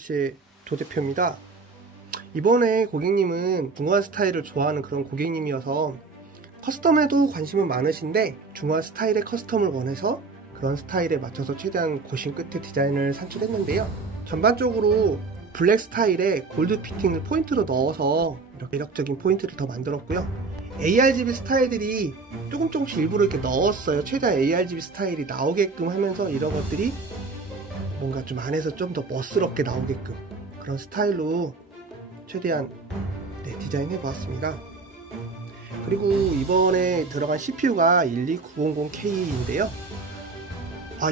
PC의 조 대표입니다. 이번에 고객님은 중화 스타일을 좋아하는 그런 고객님이어서 커스텀에도 관심은 많으신데 중화 스타일의 커스텀을 원해서 그런 스타일에 맞춰서 최대한 고심 끝에 디자인을 산출했는데요. 전반적으로 블랙 스타일에 골드 피팅을 포인트로 넣어서 이렇게 매력적인 포인트를 더 만들었고요. ARGB 스타일들이 조금씩 일부러 이렇게 넣었어요. 최대한 ARGB 스타일이 나오게끔 하면서 이런 것들이 뭔가 좀 안에서 좀 더 멋스럽게 나오게끔 그런 스타일로 최대한 디자인해 보았습니다. 그리고 이번에 들어간 CPU가 12900K인데요.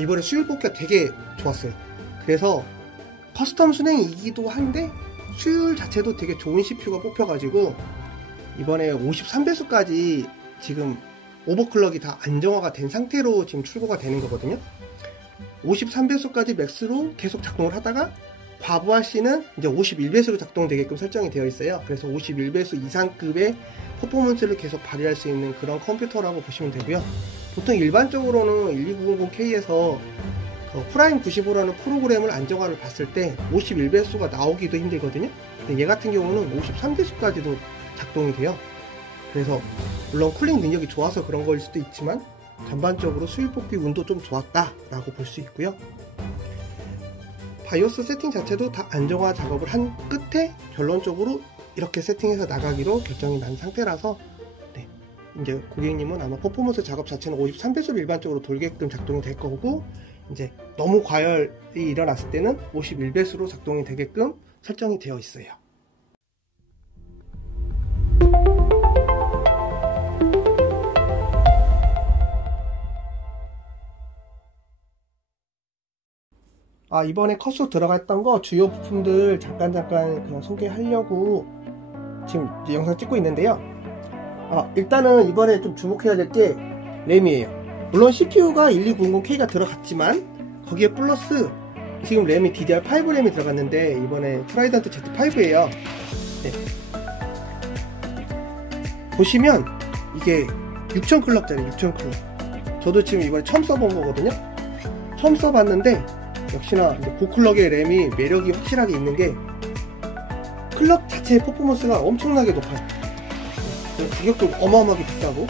이번에 수율 뽑기가 되게 좋았어요. 그래서 커스텀 순행이기도 한데 수율 자체도 되게 좋은 CPU가 뽑혀가지고 이번에 53배수까지 지금 오버클럭이 다 안정화가 된 상태로 지금 출고가 되는 거거든요. 53배수까지 맥스로 계속 작동을 하다가 과부하 C는 이제 51배수로 작동되게끔 설정이 되어 있어요. 그래서 51배수 이상급의 퍼포먼스를 계속 발휘할 수 있는 그런 컴퓨터라고 보시면 되고요. 보통 일반적으로는 12900K에서 프라임 95라는 프로그램을 안정화를 봤을 때 51배수가 나오기도 힘들거든요. 근데 얘 같은 경우는 53배수까지도 작동이 돼요. 그래서 물론 쿨링 능력이 좋아서 그런 거일 수도 있지만 전반적으로 수율 뽑기 운도 좀 좋았다 라고 볼 수 있고요. 바이오스 세팅 자체도 다 안정화 작업을 한 끝에 결론적으로 이렇게 세팅해서 나가기로 결정이 난 상태라서 이제 고객님은 아마 퍼포먼스 작업 자체는 53배수로 일반적으로 돌게끔 작동이 될 거고, 이제 너무 과열이 일어났을 때는 51배수로 작동이 되게끔 설정이 되어 있어요. 이번에 컷으로 들어갔던 거 주요 부품들 잠깐 그냥 소개하려고 지금 영상 찍고 있는데요. 일단은 이번에 좀 주목해야 될 게 램이에요. 물론 CPU가 12900K가 들어갔지만 거기에 플러스 지금 램이 DDR5 램이 들어갔는데 이번에 트라이던트 Z5예요. 보시면 이게 6000클럭짜리 6000클럭. 저도 지금 이번에 처음 써본 거거든요. 처음 써봤는데 역시나 고클럭의 램이 매력이 확실하게 있는 게 클럭 자체의 퍼포먼스가 엄청나게 높아요. 가격도 어마어마하게 비싸고,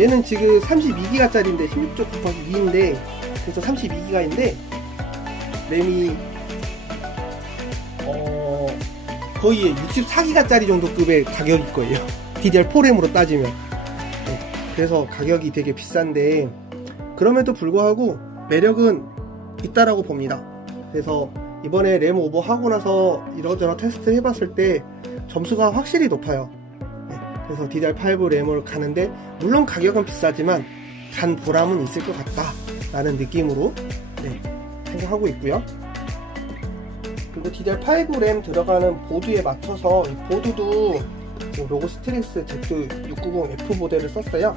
얘는 지금 32기가 짜리인데 16조 곱하기 2인데 그래서 32기가인데 램이 거의 64기가 짜리 정도 급의 가격일 거예요. DDR4 램으로 따지면. 그래서 가격이 되게 비싼데 그럼에도 불구하고 매력은 있다라고 봅니다. 그래서 이번에 램 오버 하고 나서 이러저러 테스트 해봤을 때 점수가 확실히 높아요. 그래서 DDR5 램을 가는데 물론 가격은 비싸지만 간 보람은 있을 것 같다 라는 느낌으로 생각하고 있고요. 그리고 DDR5 램 들어가는 보드에 맞춰서 이 보드도 로고 스트릭스 Z690F 모델을 썼어요.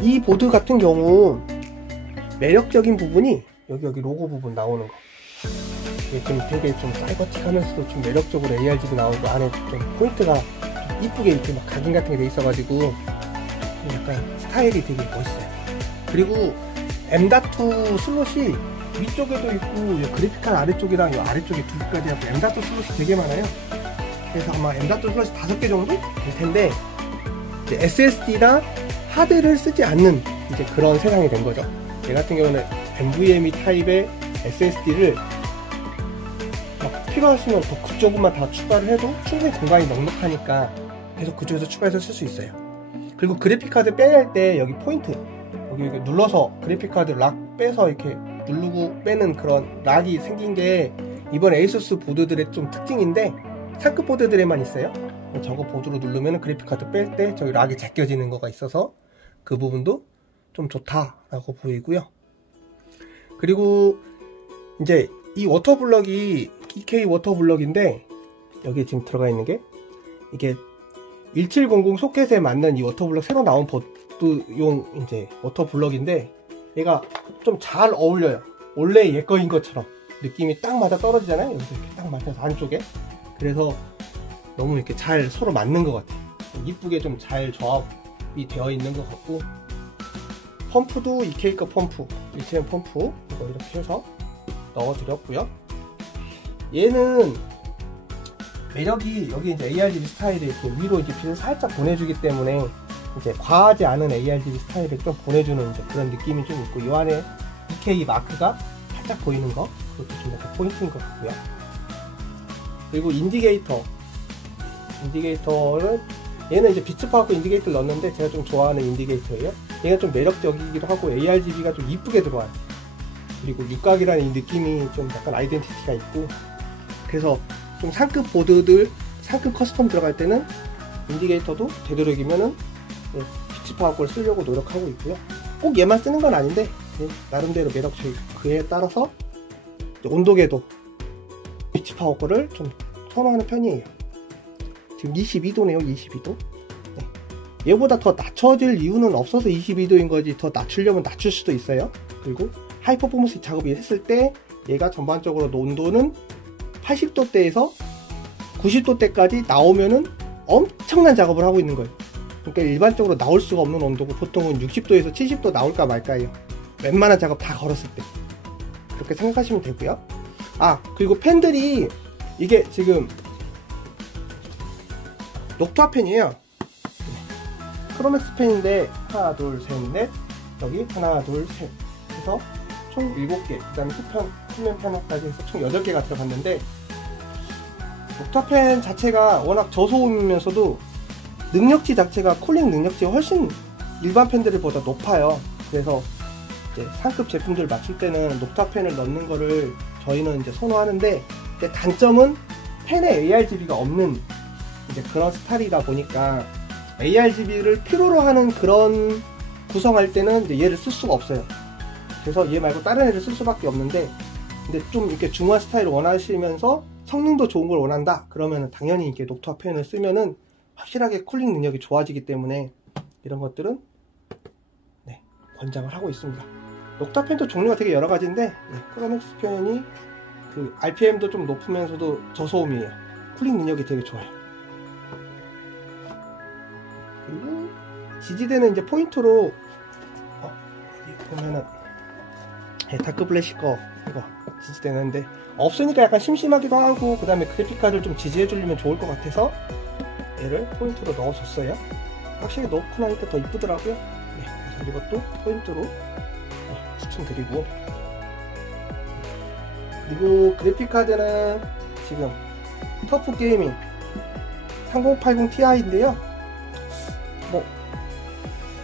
이 보드 같은 경우 매력적인 부분이 여기 로고 부분 나오는 거. 이게 좀 되게 좀 사이버틱하면서도 좀 매력적으로 ARGB 나오고 안에 좀 포인트가 좀 이쁘게 이렇게 막 각인 같은 게 돼 있어가지고 약간 스타일이 되게 멋있어요. 그리고 M.2 슬롯이 위쪽에도 있고 그래픽카드 아래쪽이랑 이 아래쪽에 두 개까지 하고 M.2 슬롯이 되게 많아요. 그래서 아마 M.2 슬롯이 5개 정도 될 텐데 SSD나 하드를 쓰지 않는 이제 그런 세상이 된 거죠. 얘 같은 경우는 NVMe 타입의 SSD를 필요하시면 더 그쪽만 다 추가를 해도 충분히 공간이 넉넉하니까 계속 그쪽에서 추가해서 쓸 수 있어요. 그리고 그래픽카드 빼낼 때 여기 포인트 여기 눌러서 그래픽카드 락 빼서 이렇게 누르고 빼는 그런 락이 생긴 게 이번 에이수스 보드들의 좀 특징인데 상급 보드들에만 있어요. 저거 보드로 누르면 그래픽카드 뺄 때 저기 락이 제껴지는 거가 있어서 그 부분도 좀 좋다라고 보이고요. 그리고 이제 이 워터블럭이 EK 워터블럭인데 여기 지금 들어가 있는 게 이게 1700 소켓에 맞는 이 워터블럭 새로 나온 보드용 이제 워터블럭인데 얘가 좀 잘 어울려요. 원래 얘 거인 것처럼 느낌이 딱 맞아 떨어지잖아요. 여기서 이렇게 딱 맞아서 안쪽에. 그래서 너무 이렇게 잘 서로 맞는 것 같아요. 이쁘게 좀 잘 조합이 되어 있는 것 같고, 펌프도 EK급 펌프, 리튬 펌프 이거 이렇게 해서 넣어드렸고요. 얘는 매력이 여기 이제 ARGB 스타일이 이렇게 위로 이렇게 빛을 살짝 보내주기 때문에 이제 과하지 않은 ARGB 스타일을 좀 보내주는 이제 그런 느낌이 좀 있고, 이 안에 EK 마크가 살짝 보이는 거, 그것도 좀 약간 포인트인 것 같고요. 그리고 인디게이터는 얘는 이제 비츠 파워크 인디게이터를 넣었는데 제가 좀 좋아하는 인디게이터예요. 얘가 좀 매력적이기도 하고 ARGB가 좀 이쁘게 들어와요. 그리고 육각이라는 이 느낌이 좀 약간 아이덴티티가 있고, 그래서 좀 상급 보드들, 상급 커스텀 들어갈 때는 인디게이터도 되도록이면은 비츠 파워크를 쓰려고 노력하고 있고요. 꼭 얘만 쓰는 건 아닌데 나름대로 매력적이고, 그에 따라서 온도계도 비츠 파워크를 좀 선호하는 편이에요. 지금 22도네요. 22도. 네. 얘보다 더 낮춰질 이유는 없어서 22도인 거지, 더 낮추려면 낮출 수도 있어요. 그리고 하이 퍼포먼스 작업을 했을 때 얘가 전반적으로 온도는 80도대에서 90도대까지 나오면은 엄청난 작업을 하고 있는 거예요. 그러니까 일반적으로 나올 수가 없는 온도고, 보통은 60도에서 70도 나올까 말까예요. 웬만한 작업 다 걸었을 때. 그렇게 생각하시면 되고요. 그리고 팬들이 이게 지금 녹투아 팬이에요. 크로맥스 팬인데 하나 둘 셋 넷, 여기 하나 둘 셋 해서 총 7개, 그 다음에 후면 패널까지 해서 총 8개가 들어갔는데, 녹투아 팬 자체가 워낙 저소음이면서도 능력치 자체가, 쿨링 능력치가 훨씬 일반 팬들보다 높아요. 그래서 이제 상급 제품들을 맞출 때는 녹투아 팬을 넣는 거를 저희는 이제 선호하는데, 단점은 팬에 ARGB가 없는 이제 그런 스타일이다 보니까 ARGB를 필요로 하는 그런 구성할 때는 이제 얘를 쓸 수가 없어요. 그래서 얘 말고 다른 애를 쓸 수밖에 없는데, 근데 좀 이렇게 중화 스타일을 원하시면서 성능도 좋은 걸 원한다 그러면은 당연히 이렇게 녹투아 팬을 쓰면은 확실하게 쿨링 능력이 좋아지기 때문에 이런 것들은 권장을 하고 있습니다. 녹투아 팬도 종류가 되게 여러 가지인데, 크로맥스 팬이 그 RPM도 좀 높으면서도 저소음이에요. 쿨링 능력이 되게 좋아요. 그리고 지지대는 이제 포인트로 여기 보면은 다크 블래시 거 이거 지지대는데 없으니까 약간 심심하기도 하고, 그 다음에 그래픽카드를 좀 지지해 주려면 좋을 것 같아서 얘를 포인트로 넣어줬어요. 확실히 넣고 나니까 더 이쁘더라고요. 그래서 이것도 포인트로 추천드리고, 그리고 그래픽카드는 지금 터프 게이밍 3080 Ti인데요.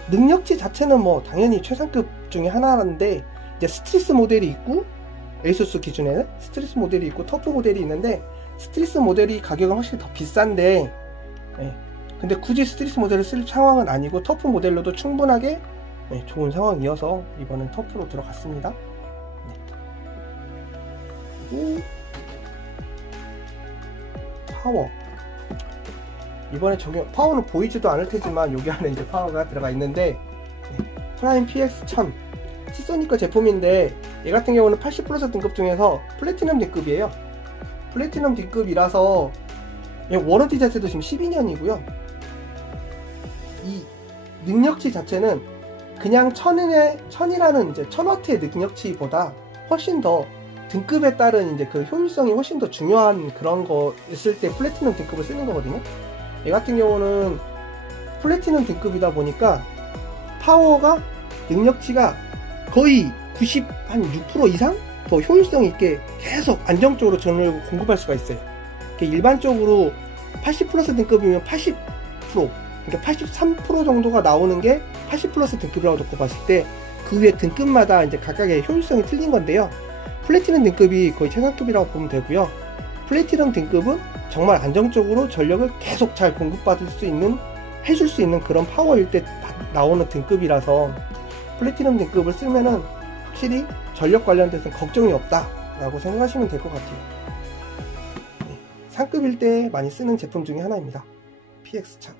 능력치 자체는 당연히 최상급 중에 하나인데, 이제 스트리스 모델이 있고, 에이수스 기준에는 스트리스 모델이 있고 터프 모델이 있는데, 스트리스 모델이 가격은 확실히 더 비싼데, 근데 굳이 스트리스 모델을 쓸 상황은 아니고 터프 모델로도 충분하게 좋은 상황이어서 이번엔 터프로 들어갔습니다. 그리고 파워, 이번에 파워는 보이지도 않을 테지만 여기 안에 이제 파워가 들어가 있는데, 프라임 PX1000 시소니커 제품인데, 얘 같은 경우는 80 플러스 등급 중에서 플래티넘 등급이에요. 플래티넘 등급이라서 워런티 자체도 지금 12년이고요 이 능력치 자체는 그냥 1000이라는 이제 1000W의 능력치보다 훨씬 더 등급에 따른 이제 그 효율성이 훨씬 더 중요한 그런 거 있을 때 플래티넘 등급을 쓰는 거거든요. 얘 같은 경우는 플래티넘 등급이다 보니까 파워가, 능력치가 거의 96% 이상 더 효율성 있게 계속 안정적으로 전원을 공급할 수가 있어요. 일반적으로 80 플러스 등급이면 80%, 그러니까 83% 정도가 나오는 게 80 플러스 등급이라고 놓고 봤을 때, 그 위에 등급마다 이제 각각의 효율성이 틀린 건데요. 플래티넘 등급이 거의 최상급이라고 보면 되고요. 플래티넘 등급은 정말 안정적으로 전력을 계속 잘 공급받을 수 있는, 해줄 수 있는 그런 파워일 때 나오는 등급이라서, 플래티넘 등급을 쓰면은 확실히 전력 관련돼서는 걱정이 없다 라고 생각하시면 될 것 같아요. 상급일 때 많이 쓰는 제품 중에 하나입니다. PX1000.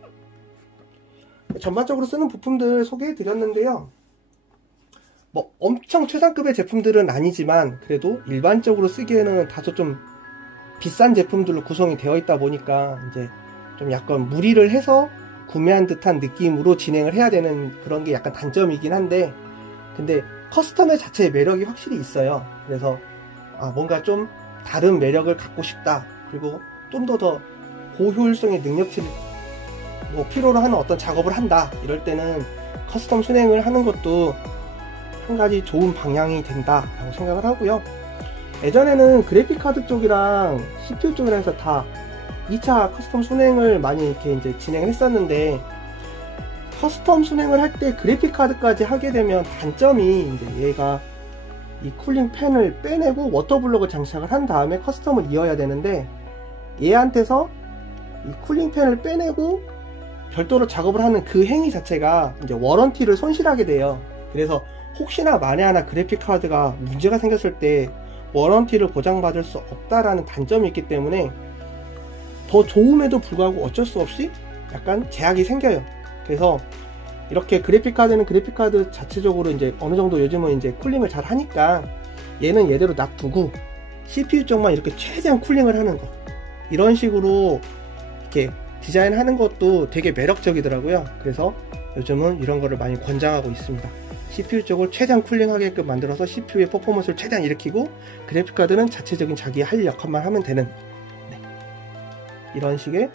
전반적으로 쓰는 부품들 소개해 드렸는데요. 엄청 최상급의 제품들은 아니지만 그래도 일반적으로 쓰기에는 다소 좀 비싼 제품들로 구성이 되어 있다 보니까 이제 좀 약간 무리를 해서 구매한 듯한 느낌으로 진행을 해야 되는 그런 게 약간 단점이긴 한데, 근데 커스텀의 자체의 매력이 확실히 있어요. 그래서 뭔가 좀 다른 매력을 갖고 싶다, 그리고 좀 더 고효율성의 능력치를 필요로 하는 어떤 작업을 한다, 이럴 때는 커스텀 순행을 하는 것도 한 가지 좋은 방향이 된다 라고 생각을 하고요. 예전에는 그래픽카드 쪽이랑 CPU 쪽이랑 해서 다 2차 커스텀 순행을 많이 이렇게 이제 진행을 했었는데, 커스텀 순행을 할 때 그래픽카드까지 하게 되면 단점이 이제 얘가 이 쿨링 팬을 빼내고 워터블럭을 장착을 한 다음에 커스텀을 이어야 되는데, 얘한테서 이 쿨링 팬을 빼내고 별도로 작업을 하는 그 행위 자체가 이제 워런티를 손실하게 돼요. 그래서 혹시나 만에 하나 그래픽카드가 문제가 생겼을 때 워런티를 보장받을 수 없다라는 단점이 있기 때문에 더 좋음에도 불구하고 어쩔 수 없이 약간 제약이 생겨요. 그래서 이렇게 그래픽카드는 그래픽카드 자체적으로 이제 어느 정도 요즘은 이제 쿨링을 잘 하니까 얘는 얘대로 놔두고 CPU 쪽만 이렇게 최대한 쿨링을 하는 거, 이런 식으로 이렇게 디자인하는 것도 되게 매력적이더라고요. 그래서 요즘은 이런 거를 많이 권장하고 있습니다. CPU 쪽을 최대한 쿨링하게끔 만들어서 CPU의 퍼포먼스를 최대한 일으키고, 그래픽카드는 자체적인 자기 할 역할만 하면 되는, 이런 식의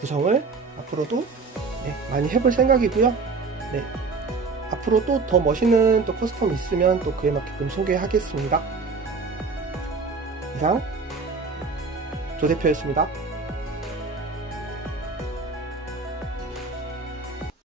구성을 앞으로도 많이 해볼 생각이고요. 앞으로 또 더 멋있는 또 커스텀 있으면 또 그에 맞게끔 소개하겠습니다. 이상 조 대표였습니다.